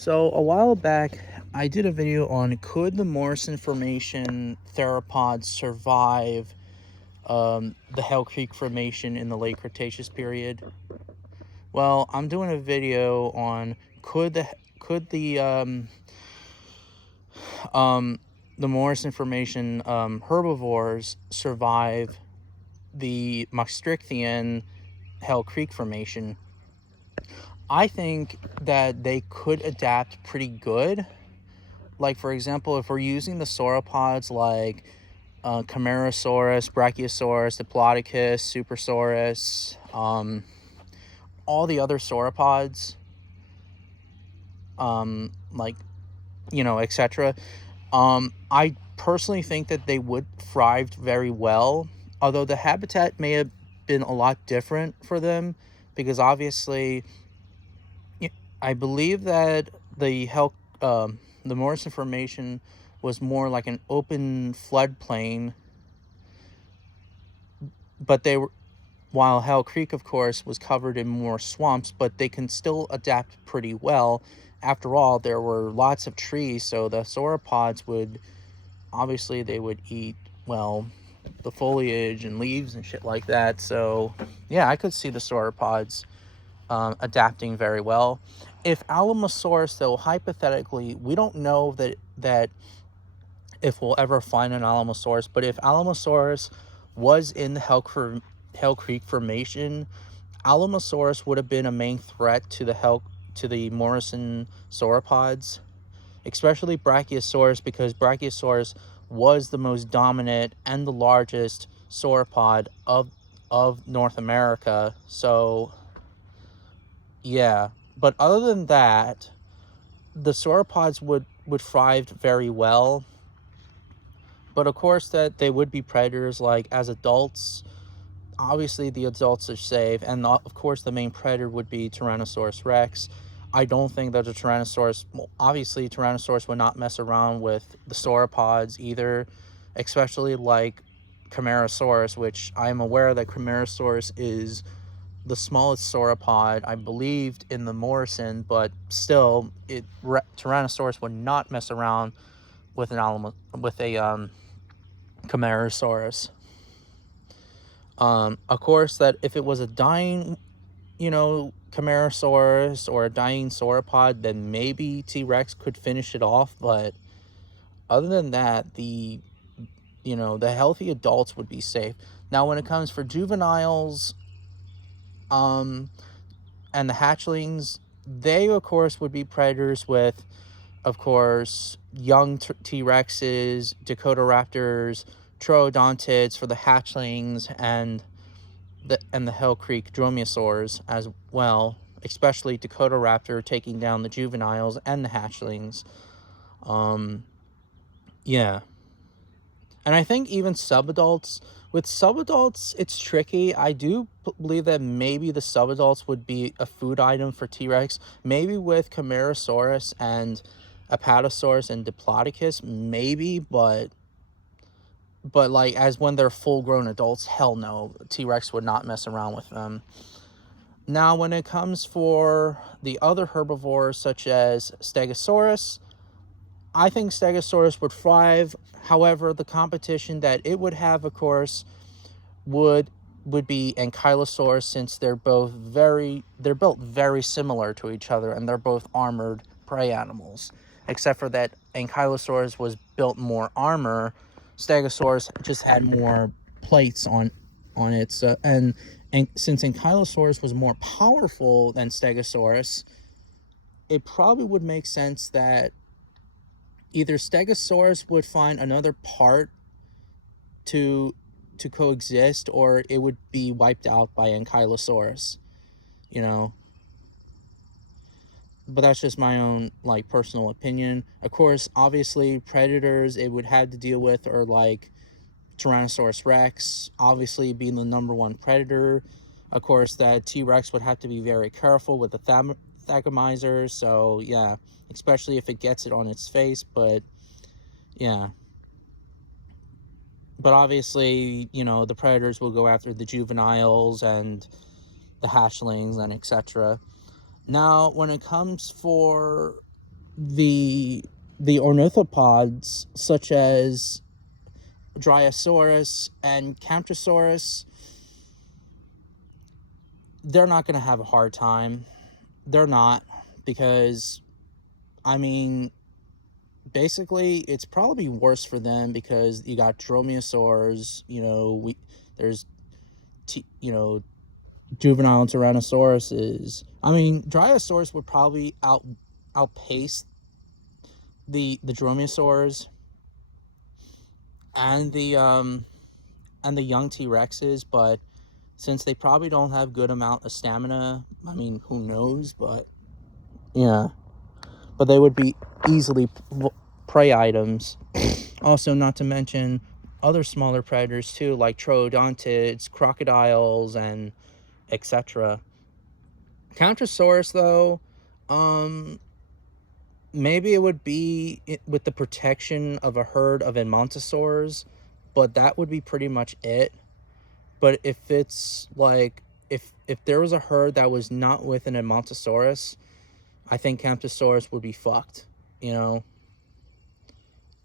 So a while back, I did a video on could the Morrison Formation theropods survive the Hell Creek Formation in the late Cretaceous period. Well, I'm doing a video on could the Morrison Formation herbivores survive the Maastrichtian Hell Creek Formation. I think that they could adapt pretty good. Like, for example, if we're using the sauropods like Camarasaurus, Brachiosaurus, Diplodocus, Supersaurus, all the other sauropods, etc. I personally think that they would thrive very well, although the habitat may have been a lot different for them, because obviously, I believe that the Morrison Formation was more like an open floodplain, but while Hell Creek, of course, was covered in more swamps, but they can still adapt pretty well. After all, there were lots of trees, so the sauropods they would eat, well, the foliage and leaves and shit like that. So, yeah, I could see the sauropods adapting very well. If Alamosaurus, though, hypothetically, we don't know that if we'll ever find an Alamosaurus, but if Alamosaurus was in the Hell Creek Formation, Alamosaurus would have been a main threat to the Morrison sauropods, especially Brachiosaurus, because Brachiosaurus was the most dominant and the largest sauropod of North America. So, yeah. But other than that, the sauropods would thrive very well. But of course that they would be predators. Like, as adults, obviously the adults are safe, and of course the main predator would be Tyrannosaurus Rex. I don't think that obviously Tyrannosaurus would not mess around with the sauropods either, especially like Camarasaurus, which I'm aware that Camarasaurus is the smallest sauropod, I believed, in the Morrison, but still, Tyrannosaurus would not mess around with a Camarasaurus. Of course, that if it was a dying, Camarasaurus or a dying sauropod, then maybe T-Rex could finish it off. But other than that, the healthy adults would be safe. Now, when it comes for juveniles, and the hatchlings, they of course would be predators with, of course, young T-Rexes, Dakotaraptors, Troodontids for the hatchlings, and the Hell Creek dromaeosaurs as well, especially Dakotaraptor taking down the juveniles and the hatchlings. Yeah. And I think even subadults, it's tricky. I do believe that maybe the subadults would be a food item for T-Rex. Maybe with Camarasaurus and Apatosaurus and Diplodocus, maybe, but like, as when they're full-grown adults, hell no, T-Rex would not mess around with them. Now, when it comes for the other herbivores, such as Stegosaurus, I think Stegosaurus would thrive. However, the competition that it would have, of course, would be Ankylosaurus, since they're built very similar to each other, and they're both armored prey animals. Except for that Ankylosaurus was built more armor, Stegosaurus just had more plates on it. So, and since Ankylosaurus was more powerful than Stegosaurus, it probably would make sense that either Stegosaurus would find another part to coexist, or it would be wiped out by Ankylosaurus, But that's just my own, personal opinion. Of course, obviously, predators it would have to deal with are like Tyrannosaurus Rex, obviously being the number one predator. Of course, that T-Rex would have to be very careful with the Thagomizer, so yeah, especially if it gets it on its face. But yeah, but obviously, the predators will go after the juveniles and the hatchlings and etc. Now, when it comes for the ornithopods such as Dryosaurus and Camptosaurus, they're not going to have a hard time. They're not, because, I mean, basically, it's probably worse for them because you got dromaeosaurs, there's, juvenile Tyrannosauruses. I mean, Dryosaurus would probably outpace the dromaeosaurs and the young T-Rexes, but since they probably don't have good amount of stamina, I mean, who knows, but yeah. But they would be easily prey items. Also, not to mention other smaller predators too, like troodontids, crocodiles, and etc. Countersaurus, though, maybe it would be with the protection of a herd of Edmontosaurs, but that would be pretty much it. But if it's like, if there was a herd that was not with an Edmontosaurus, I think Camptosaurus would be fucked. You know,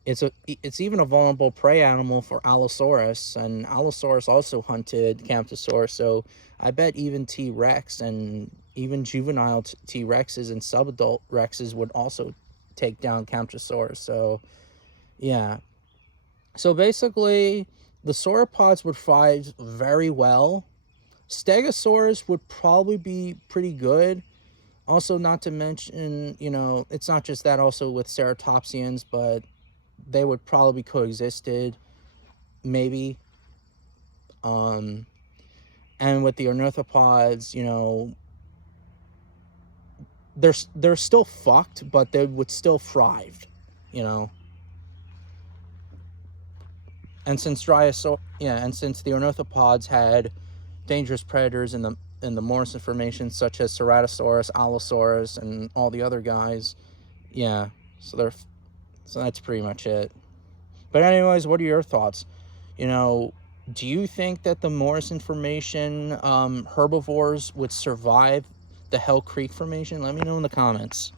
it's even a vulnerable prey animal for Allosaurus, and Allosaurus also hunted Camptosaurus. So I bet even T-Rex and even juvenile T-Rexes and subadult Rexes would also take down Camptosaurus. So yeah. So basically, the sauropods would thrive very well. Stegosaurus would probably be pretty good. Also, not to mention, it's not just that, also with ceratopsians, but they would probably coexisted, maybe. And with the ornithopods, they're still fucked, but they would still thrive, you know. And since the ornithopods had dangerous predators in the Morrison formation, such as Ceratosaurus, Allosaurus, and all the other guys, yeah. So that's pretty much it. But anyways, what are your thoughts? Do you think that the Morrison formation herbivores would survive the Hell Creek formation? Let me know in the comments.